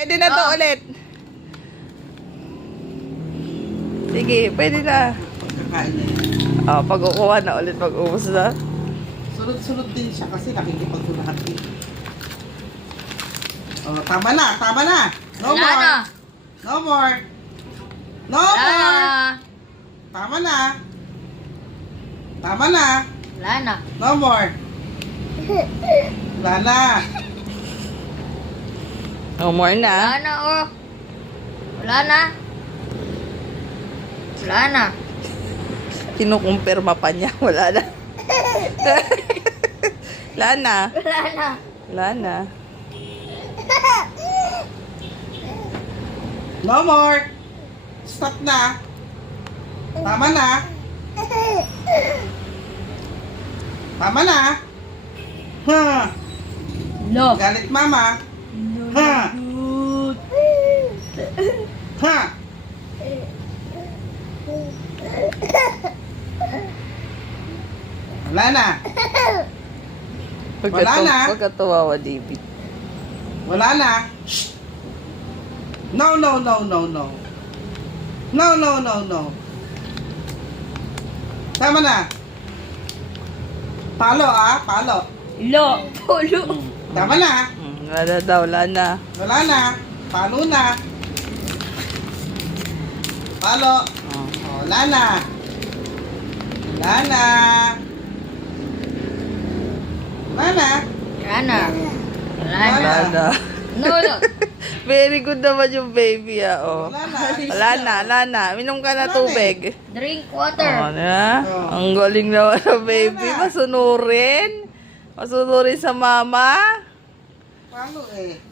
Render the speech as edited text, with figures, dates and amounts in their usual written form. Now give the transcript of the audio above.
Pwede na to ulit. Sige, pwede na. Pagkakain na yun. Pag ukuha na ulit, pag ubos na. Sunod-sunod din siya kasi nakikipagtulahan din. Tama na, tama na. No Wala more. na. No more. No Wala more. na. Tama na. Tama na. Wala na. No more. Wala na. No more na. Wala na, oh. Wala na. Wala na. Kinukumpirma pa niya. Wala na. Wala na. Wala na. Wala na. No more. Stop na. Tama na. Tama na. Ha. No. Galit mama. Ha. Ha. Wala na. Wala na. Pagkatawawa, David. Wala na. Shh. No, no, no, no, no. No, no, no, no. Tama na. Palo palo. Lo. Pulo. Tama na. Wala na daw, wala na. Wala na. Palo na. Palo. Wala na. Wala na. Wala na. Wala na. Wala na. Wala na. No, no. Very good naman yung baby, oh. Wala na. Wala na, wala na. Minom ka na tubig. Drink water. Na? Ang galing naman ng baby. Masunurin. Masunurin sa mama. Palo eh.